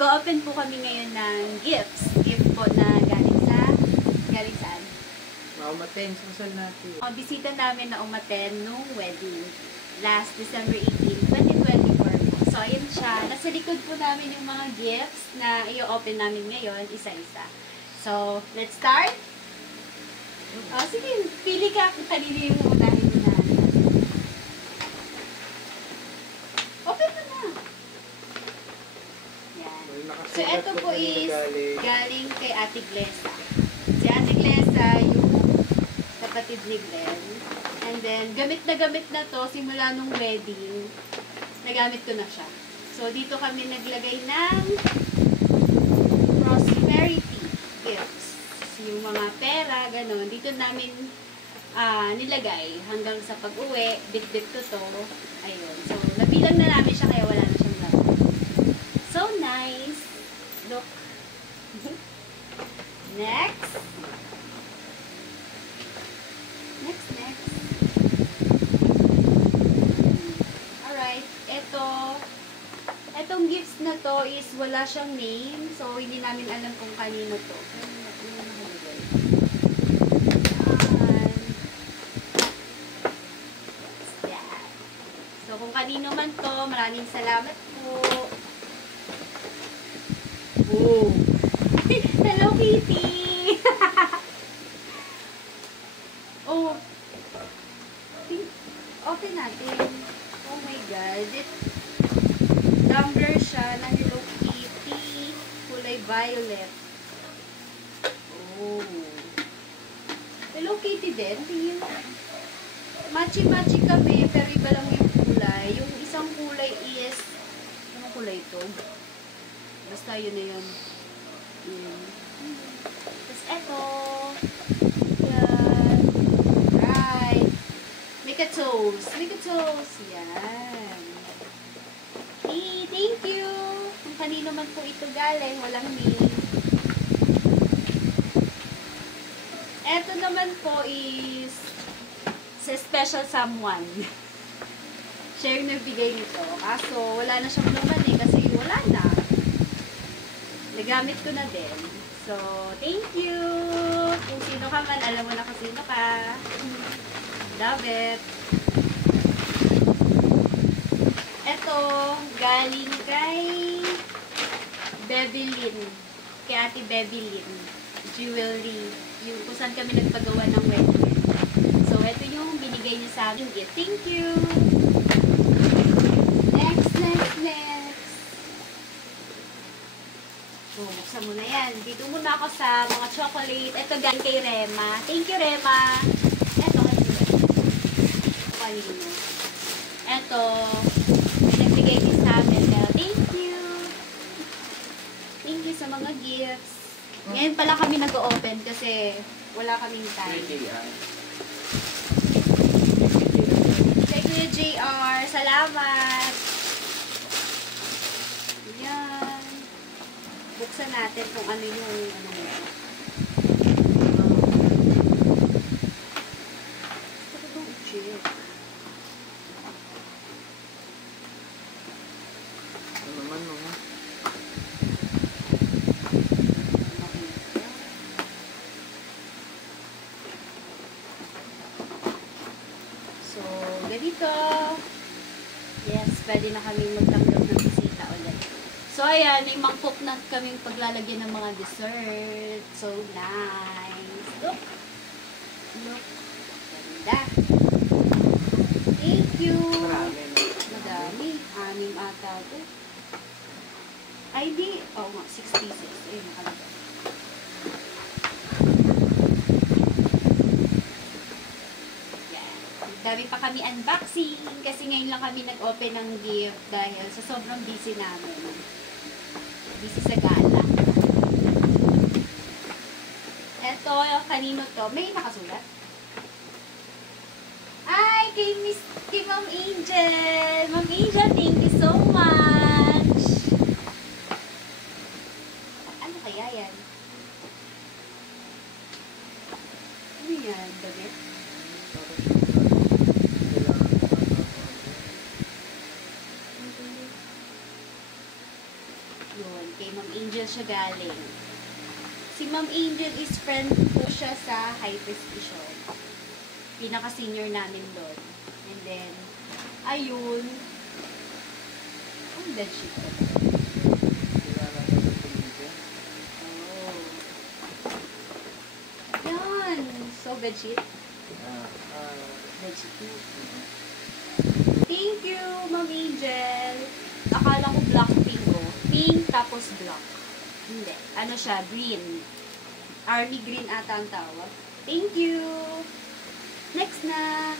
Nag-open po kami ngayon ng gifts. Gift po na galing saan? Umaten sa kasal natin. Bisita namin na umaten nung wedding. Last December 18, 2024 po. So, ayun siya. Nasa likod po namin yung mga gifts na i-open namin ngayon, isa-isa. So, let's start? Sige, pili ka kung kanino yung unahin mo na. Open mo na. Yan. So, ito po is galing kay Ate Glessa. Si Ate Glessa, yung kapatid ni Glenn. And then, gamit na to, simula nung wedding, nagamit ko na siya. So, dito kami naglagay ng prosperity gifts. Yung mga pera, gano'n. Dito namin nilagay hanggang sa pag-uwi, dip-dip to. Ayun. So, nabilang na namin siya kaya wala na siyang laman. So, nice. Look. Next. Next. Alright. Etong gifts na to is wala siyang name. So, hindi namin alam kung kanino to. So, kung kanino man to, maraming salamat po. Oh! Hello, Kitty! Oh! Open natin. Oh my God. Tumbler siya na Hello Kitty. Kulay violet. Oh! Hello Kitty din. Tingin. Matchy-matchy kami, pero iba lang yung kulay. Yung isang kulay is, anong kulay ito? Basta yun na yun. Tapos eto. Yan. Right. Make a toast. Yan. Okay, thank you. Kung kanino man po ito galing, walang name. Eto naman po is sa special someone. Siya yung nagbigay nito. Kaso, wala na siyang laman kasi wala na. Nagamit ko na din. So, thank you! Kung sino ka man, alam mo na kung sino ka. Love it! Ito, galing kay Bebelyn. Kay Ate Bebelyn. Jewelry. Yung kung saan kami nagpagawa ng wedding. So, ito yung binigay niya sa akin. Thank you! Next. So, buksan mo na yan. Dito muna ako sa mga chocolate. Ito galing kay Rema. Thank you, Rema! Ito, kanino. Ito, nagbigay niya sa amin. Thank you! Thank you sa mga gifts. Ngayon pala kami nag-open kasi wala kaming time. Thank you, JR. Salamat. Yan. Buksan natin kung ano yung ganito. Yes, pwede na kami magtanggap ng bisita ulit. So, ayan, may mangkok na kaming paglalagyan ng mga dessert. So, nice. Look. Ganda. Thank you. Madami. 6 ata ito. Ay, di. Oo nga, 6 pieces. Ayun, nakalagay. Dami pa kami unboxing kasi ngayon lang kami nag-open ng gift dahil sa sobrang busy namin. Busy sa gala. Eto, kanino to? May nakasulat? Ay, kay Ma'am Angel! Ma'am Angel, thank you so much! Ano kaya yan? Ano yan? Damit? Yun, kay Ma'am Angel siya galing. Si Ma'am Angel is friend ko siya sa High Precision. Pinaka-senior namin doon. And then, ayun. Ang bedsheet ko. Oh. Yan. So, bedsheet. Bedsheet mo. Thank you, Ma'am Angel. Akala ko black pink ko. Pink tapos black. Hindi. Ano siya? Green. Army green ata ang tawag. Thank you. Next na.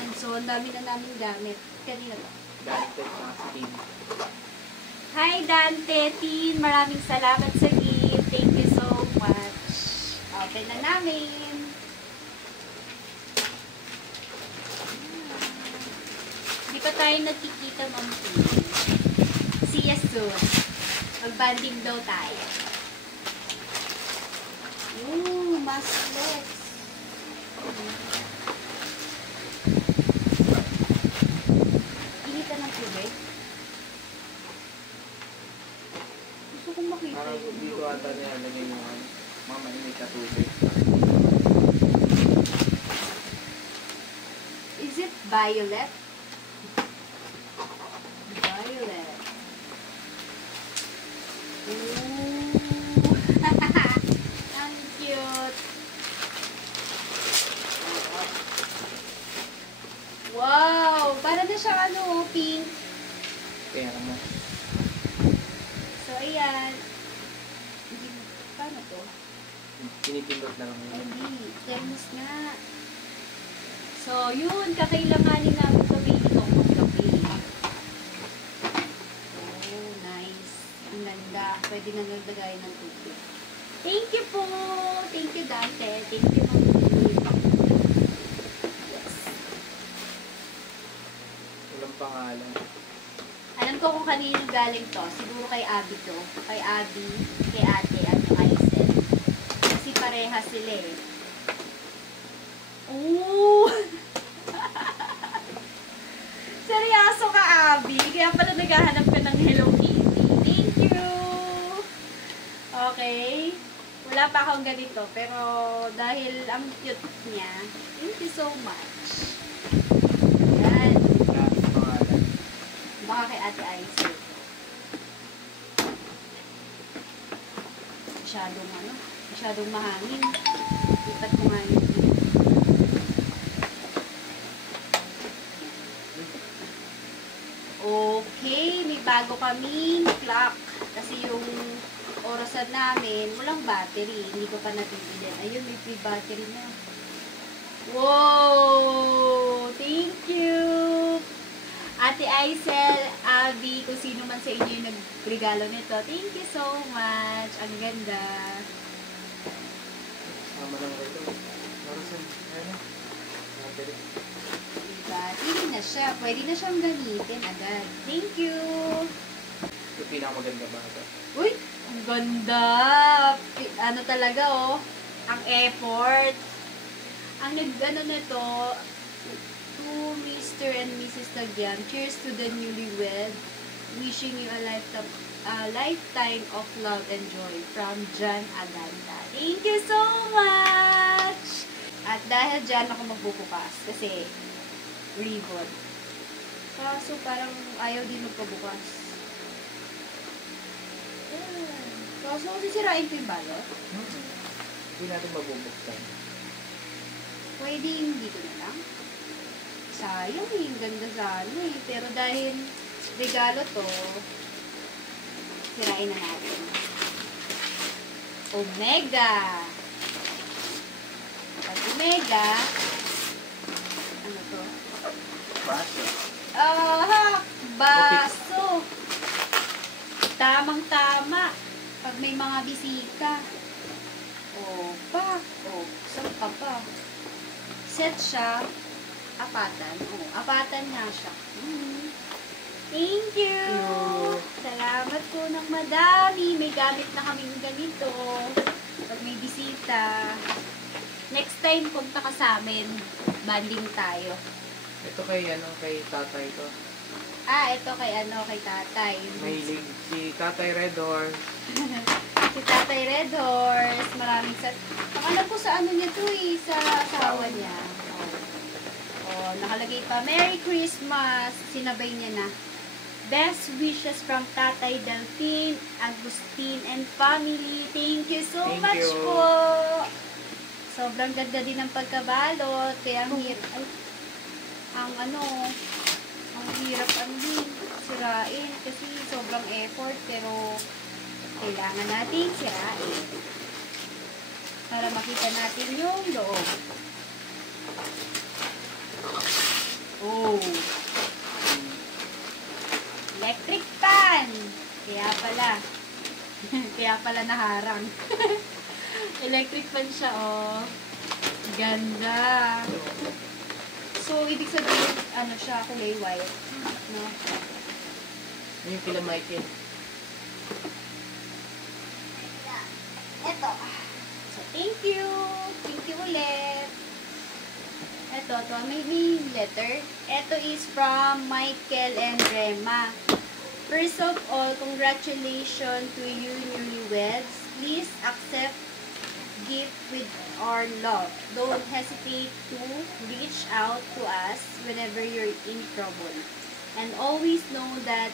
And so, ang dami na namin gamit. Kanina to. Dante at Tin. Hi, Dante. Tin, maraming salamat sa gift. Thank you so much. Open na namin. Hindi pa tayo nagkikita, Ma'am Tin. See you soon. Mag-banding daw tayo. Ooh, masklets. Initan ng tubig. Gusto kong makita Parang yung dito ata nilalagay yung mga mainit na tubig. Is it violet? Violet. Ooh. Ang cute. Wow! Para na siyang ano, pink. Kaya mo. So, ayan. Paano to? Pinipindot na lang yun. Hindi. Thermos nga. So, yun. Kakailanganin namin gawin itong kape. Oh, nice. Ang ganda. Pwede na nagdagay ng tubig. Thank you po! Thank you, Dante. Thank you, Ma'am. Yes. Walang pangalan. Alam ko kung kanino galing to. Siguro kay Abby to. Kay Abby, kay ate, at yung Aisel. Kasi pareha sila eh. Ooh! Seryoso ka, Abby? Kaya pala naghahanap ka ng Hello Kitty. Thank you! Okay. Wala pa akong ganito. Pero dahil ang cute niya, thank you so much. Yan. Walang pangalan. Baka kay Ate Aisel. Masyadong mahangin. Lipat ko nga yun. Okay, may bago kaming clock. Kasi yung orasan namin, walang battery. Hindi ko pa nabibilin. Ayun, may free battery na. Wow! Thank you! Ate Aisel, Abby, kung sino man sa inyo yung nagregalo nito. Thank you so much. Ang ganda. Sama lang ko ito. Para sa, ano? Battery. Diba? Hindi na siya. Pwede na siyang gamitin agad. Thank you! Ito pinakamaganda ba ito? Uy! Ang ganda! Ano talaga, oh. Ang effort. Ang nag-ano nito, to Mr. and Mrs. Tagyan, cheers to the newlywed. Wishing you a lifetime of love and joy from John Aganta. Thank you so much! At dahil dyan ako magbubukas kasi ribbon. Kaso parang ayaw din magpabukas. Kaso sisirain ko yung balot. Hindi natin mabubuksan. Pwede yung dito na lang. Sayang eh, yung ganda sana eh. Pero dahil regalo to, sirain na natin. Omega! Pag Omega, ano to? Baso. Baso! Tamang-tama. Pag may mga bisita. Saan pa pa? Set siya. Apatan. Apatan nga siya. Thank you! Salamat po ng madami. May gamit na kaming ganito. Pag may bisita. Next time, punta ka sa amin. Banding tayo. Ito kay tatay ko. Ito kay tatay. Mahilig si Tatay Red Horse. Si Tatay Red Horse. Maraming ang alam ko sa ano niya to sa asawa niya. Nakalagay pa, Merry Christmas. Sinabay niya na. Best wishes from Tatay Delphine, Agustin, and family. Thank you so much po. Sobrang ganda din ng pagkabalot. Kaya ang hirap, ang hirap sirain. Kasi sobrang effort, pero kailangan natin sirain. Para makita natin yung loob. Electric fan. Kaya pala naharang. Electric fan siya, Ganda. So, ibig sabihin, siya, kulay white. No? Yung pila Michael. Eto. So, thank you. Thank you ulit. Ito, may letter. Ito is from Michael and Rema. First of all, congratulations to you newlyweds. Please accept gift with our love. Don't hesitate to reach out to us whenever you're in trouble. And always know that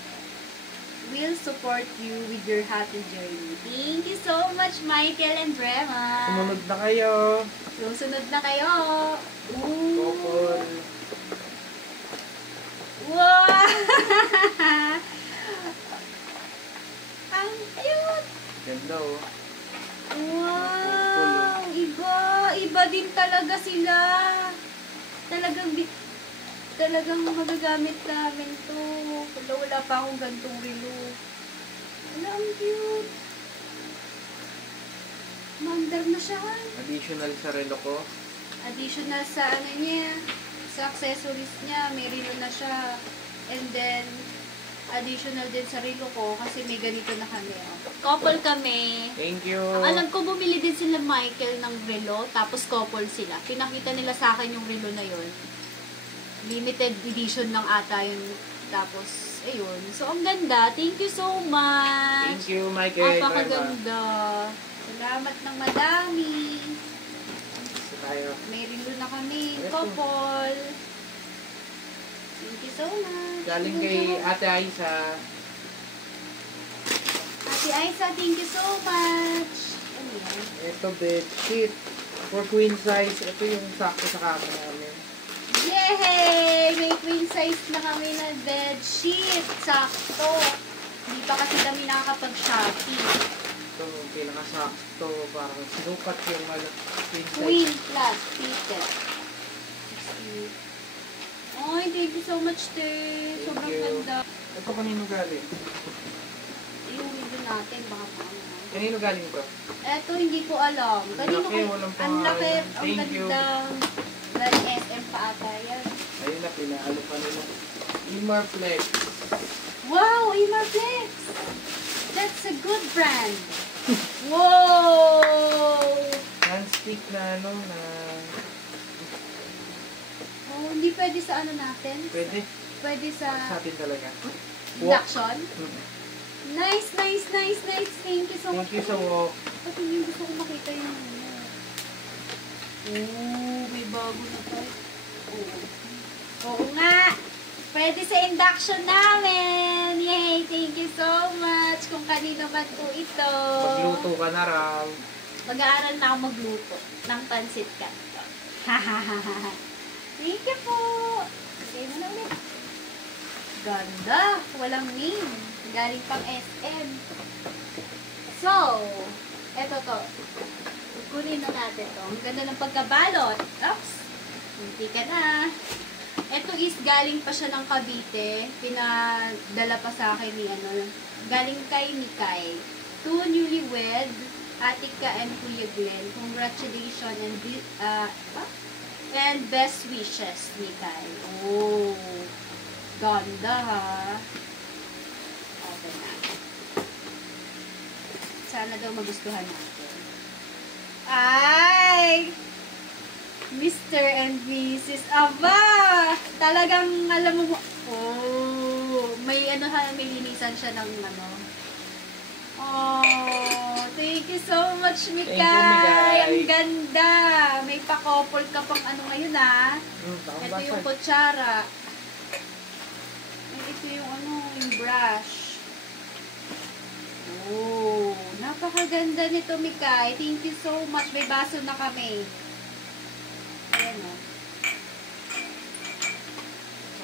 we'll support you with your happy journey. Thank you so much, Michael and Rema. Sumunod na kayo. Susunod na kayo. Couple. Wow! Ang cute! Ganda Wow! Iba din talaga sila. Talagang magagamit namin to. Wala pa akong gantong relo. Ang cute. Mandar na siya. Additional sa relo ko. Additional sa niya, sa accessories niya, may relo na siya. And then, additional din sa relo ko kasi may ganito na kami. Couple kami. Thank you. Ang alam ko, bumili din sila Michael ng relo, tapos couple sila. Pinakita nila sa akin yung relo na yon. Limited edition lang ata yun. Tapos, ayun. So, ang ganda. Thank you so much. Thank you, Michael. Napakaganda. Salamat ng madami. Tayo. May relo na kami. Couple. Thank you so much. Galing kay Ate Aisa. Ate Aisa, thank you so much. Ano yan? Ito, bedsheet. For queen size. Ito yung sakto sa kama namin. Yay! May queen size na kami na bedsheet. Sakto. Hindi pa kasi kami nakakapag-shopping. Ito, pinakasakto. Parang sinukat yung queen size. Queen plus fitted. Ay, thank you so much, te. Sobrang ganda. Ito kanino galing? Yung window natin, baka paano. Kanino galing to? Eto, hindi ko alam. Kanino Laki, walang ang laki, pangalan. ang Thank you. gandang brand SM pa ata yan. Ayun na, pinaalo pa nila. Imarflex. Wow, Imarflex! That's a good brand. Wow! Non-stick na na... Oh, hindi pwede sa ano natin? Pwede. Pwede Sa sa atin talaga. induction? Mm. Nice, nice, nice, nice. Thank you so much. Thank you sa walk. Pati yung gusto ko makita yung ano. Oh, may bago na to. Oo nga. Pwede sa induction namin. Yay, thank you so much. Kung kanino man po ito. Magluto ka na raw. Mag-aaral na ako magluto ng pansit canton. Hahaha. Thank you po. Okay mo na ulit. Ganda. Walang name. Galing pang SM. So, eto to. Kunin na natin to. Ang ganda ng pagkabalot. Oops. Hindi ka na. Ito is galing pa siya ng Cavite. Pinadala pa sa akin ni ano. Galing kay Mikay. To newlywed, Atika and Kuya Glenn. Congratulations and best wishes, Mikay. Oh. Ganda ha. Okay na. Sana daw magustuhan natin. Ay! Mr. and Mrs. Aba! Talagang alam mo, oh, may ano ha, may linisan siya ng ano. Oh, thank you so much, Mikay. Mikay. Ang ganda. May pa-couple ka pang ano ngayon, ha? Ito yung kutsara. Ito yung ano, yung brush. Oh, napakaganda nito, Mikay. Thank you so much. May baso na kami. Ayan, oh.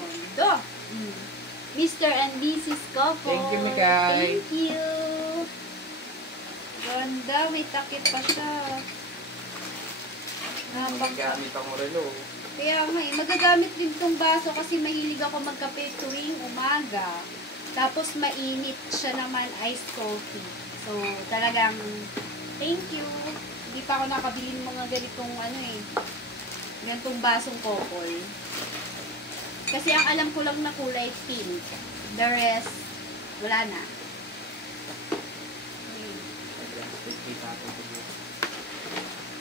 Tondo. Mr. and Mrs. Coco. Thank you, Mikay. Thank you. Ganda, may takip pa siya. Gamit ang relo. Kaya nga magagamit din tong baso kasi mahilig ako magkape tuwing umaga. Tapos mainit siya naman iced coffee. So, talagang thank you. Hindi pa ako nakabili ng mga ganitong ganitong basong kopol. Kasi ang alam ko lang na kulay pink. The rest, wala na.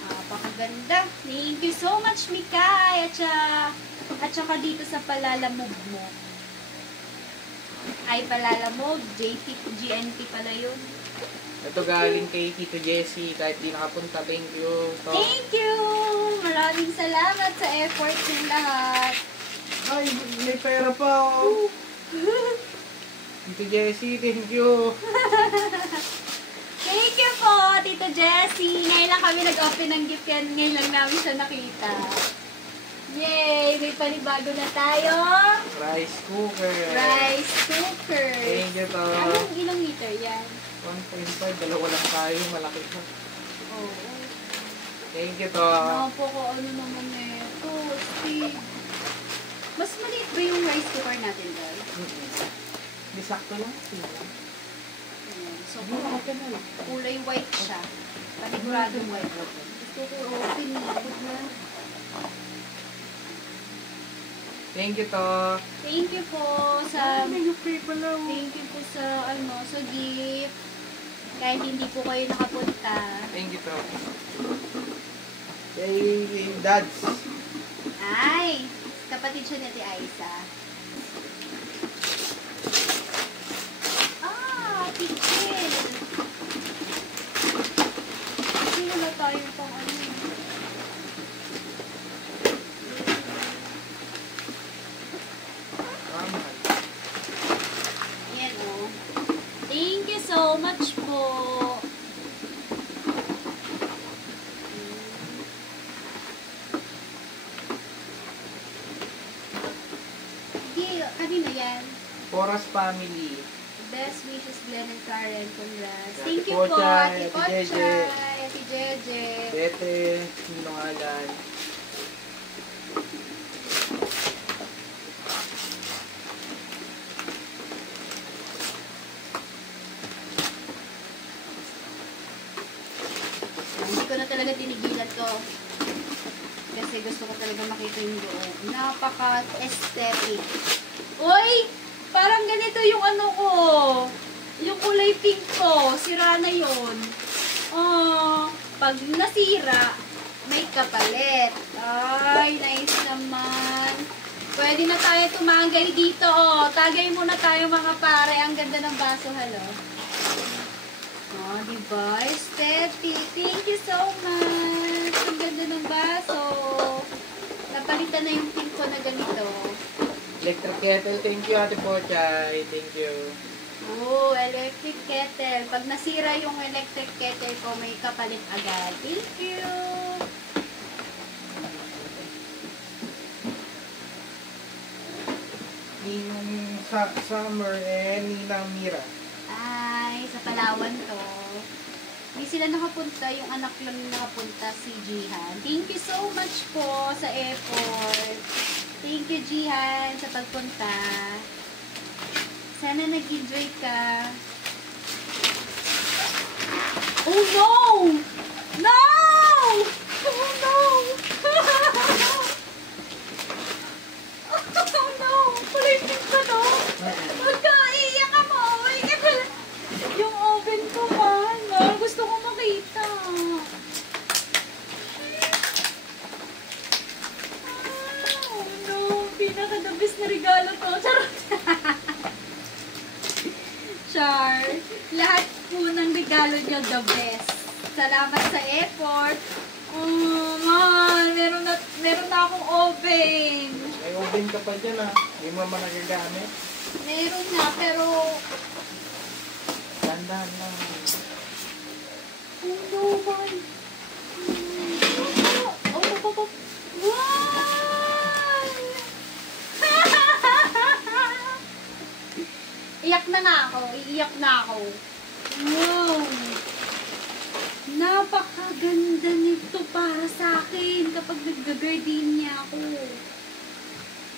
Napakaganda. Thank you so much, Mikay. At saka dito sa palalamog mo. Ay, palalamog. GNT pala yun. Ito galing kay Tito Jessie. Kahit di nakapunta, thank you. Thank you! Maraming salamat sa effort ng lahat. Ay, may pera pa, oh. Tito Jessie, thank you. Thank you po, Tito Jessie. Ngayon lang kami nag-open ng gift yan. Ngayon lang namin siya nakita. Yay! May panibago na tayo. Rice cooker. Rice cooker. Thank you to. Anong ilang liter yan? 1.5. Dalawa lang tayo. Malaki pa. Oo. Thank you to. Ano naman ito, Steve. Mas maliit ba yung rice cooker natin, Dal? Hindi sakto lang. So, kulay white siya. Paniguradong white. Gusto ko open na. Thank you to. Thank you po sa... May pay pala. Thank you po sa, sa gift. Kahit hindi po kayo nakapunta. Thank you to. Kay Dads. Ay! Kapatid siya ni Ate Aiza. Ticket. Hindi wala tayo pang Yan o. Thank you so much po. Kanino yan? Poras Family. Best wishes, Glenn and Karen. Congrats. Ate Thank you po, Pochay, Ate Ate Jeje. Pochay, Ate Jeje. Bete, Sinungalan. Hindi ko na talaga tinigilan to. Kasi gusto ko talaga makita yung loob. Napaka-aesthetic. Uy! Parang ganito yung ano ko. Yung kulay pink ko. Sira na yun. Oh, pag nasira, may kapalit. Ay, nice naman. Pwede na tayo tumagay dito. Oh, tagay muna tayo mga pare. Ang ganda ng baso, halo. Oh, diba? Aesthetic. Thank you so much. Ang ganda ng baso. Napalitan na yung pink ko na ganito. Electric kettle, thank you Ate Pochay. Thank you. Oh, electric kettle. Pag nasira yung electric kettle ko, may kapalit agad. Thank you. Ninong Summer and Ninang Mira. Ay, sa Palawan to. Hindi sila nakapunta. Yung anak lang nakapunta, si Jihan. Thank you so much po sa effort. Thank you, Jihan, sa pagpunta. Sana nag-enjoy ka. Oh, no! No! Oh, no! Oh, no! Kulitin ka, no? Huwag ka, iiyak ka mo. Yung oven ko, man. Gusto ko makita. Oh, no. Pinaka-the best na regalo to. Charot. Char. Lahat po ng regalo nyo, the best. Salamat sa effort. Oh, man. Meron na akong oven. May oven ka pa dyan ah. Hindi mo naman nagagamit. Meron na, pero... Dandan lang. Oh, no, man. Oh. Wow! Iyak na nga ako. Iiyak na ako. Wow! Napakaganda nito para sa akin kapag nag-gardenia ako.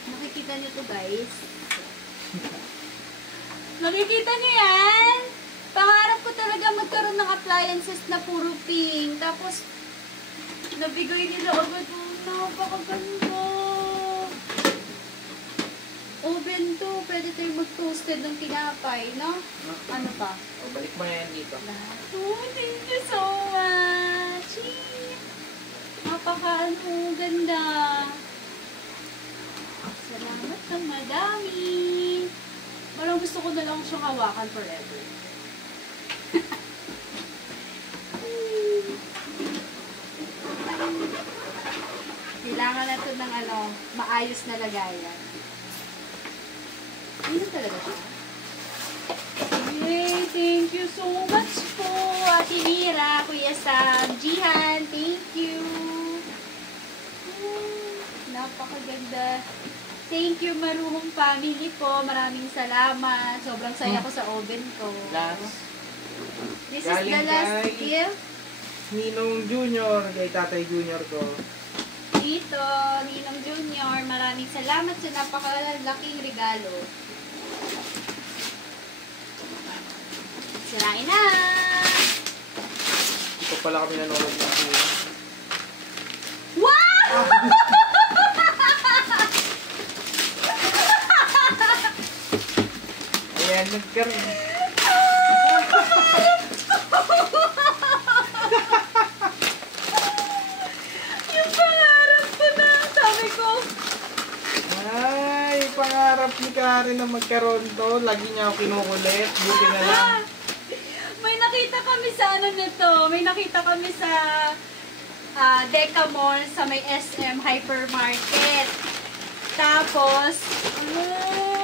Nakikita niyo to, guys? Nakikita niyo yan? Pangarap ko talaga magkaroon ng appliances na puro pink. Tapos, nabigay nila agad. Napakaganda. Oven to. Pwede tayo mag-toasted ng tinapay, no? Ano pa? O, balik mo na yan dito. Oh, thank you so much. Ganda. Salamat ng madami. Parang gusto ko na lang siyang hawakan forever. Kailangan na ito ng maayos na lagayan. Ano talaga siya? Yay! Thank you so much po, Ate Mira, Kuya Sam, Jihan, thank you. Napakaganda. Thank you, Maruhong family po. Maraming salamat. Sobrang saya ko sa oven ko. This is the last gift. Ninong Junior, kay Tatay Junior ko. Dito, Ninong Junior, maraming salamat sa napakalaking regalo. Sirain na! Ito pala kami nanonood ng TV. Wow! Ayan, nagkaroon. Yung pangarap ko na, sabi ko. Ay, pangarap ni Karen na magkaroon to. Lagi niya ako kinukulit. Buti na lang. May nakita kami sa nito. May nakita kami sa Deca Mall sa may SM Hypermarket. Tapos,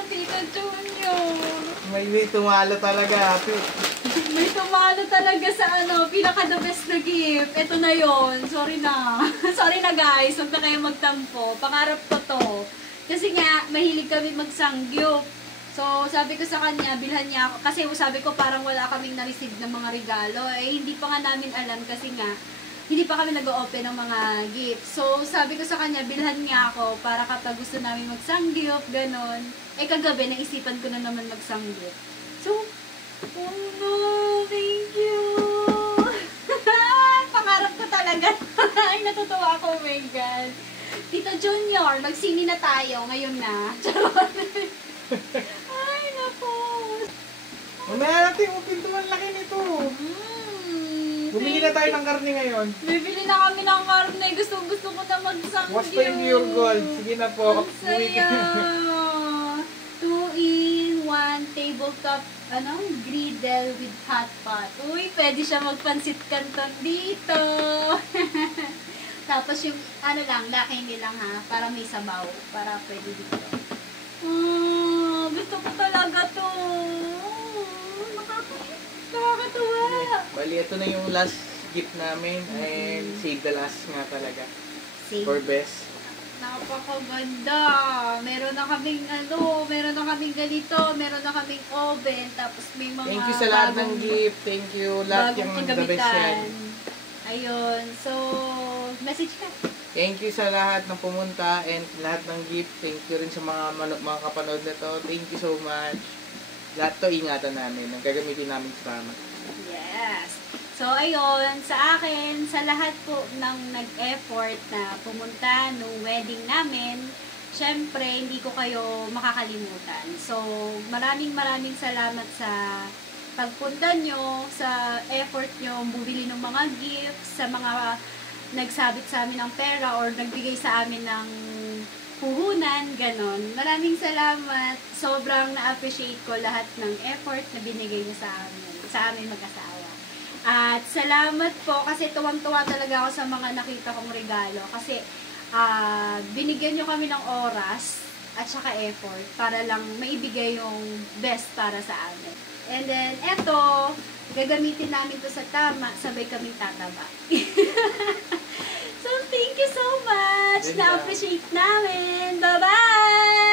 Tita Junior. May tumalo talaga. May tumalo talaga sa pinaka-the best na gift. Ito na yon. Sorry na. Sorry na guys. Huwag na kayo magtampo. Pangarap ko to. Kasi nga, mahilig kami magsangyup. So, sabi ko sa kanya, bilhan niya ako. Kasi sabi ko parang wala kaming na-receive ng mga regalo. Eh, hindi pa nga namin alam kasi nga, hindi pa kami nag-open ng mga gifts. So, sabi ko sa kanya, bilhan niya ako para kapag gusto namin magsangyup, ganon. Eh, kagabi, naisipan ko na naman magsangyup. So, oh no, thank you! Pangarap ko talaga. Ay, natutuwa ako, oh my God. Tito Junior, magsini na tayo ngayon na. Charot. Ay, naku. Mamaya natin yung pintuan laki nito. Bumili na tayo ng karne ngayon. Bibili na kami ng karne. Gusto ko na magsangyup. Watch pa yung pure gold. Sige na po. Ang saya. 2-in-1 tabletop griddle with hot pot. Uy, pwede siya magpansit canton dito. Tapos yung laki nilang para may sabaw. Para pwede dito. Gusto ko talaga to. Nakakatuwa. Bali, ito na yung last gift namin. And save the last nga talaga. Save. For best. Napakaganda. Meron na kaming meron na kaming ganito, meron na kaming oven, tapos may mga Thank you sa lahat ng gift. Thank you. Lahat yung the best yan. Ayun. So, message ka. Thank you sa lahat ng pumunta and lahat ng gift. Thank you rin sa mga kapanood na to. Thank you so much. Lahat to ingatan namin. Ang gagamitin namin sa tama. Yes. So, ayun, sa akin, sa lahat po ng nag-effort na pumunta nung wedding namin, syempre, hindi ko kayo makakalimutan. So, maraming salamat sa pagpunta nyo, sa effort nyo, bumili ng mga gifts, sa mga nagsabit sa amin ng pera or nagbigay sa amin ng puhunan, ganon. Maraming salamat. Sobrang na-appreciate ko lahat ng effort na binigay niyo sa amin mag-asawa. At salamat po kasi tuwang-tuwa talaga ako sa mga nakita kong regalo. Kasi binigyan niyo kami ng oras at saka effort para lang maibigay yung best para sa amin. And then, eto, gagamitin namin to sa tama, sabay kaming tataba. So, thank you so much! Na-appreciate namin! Bye-bye!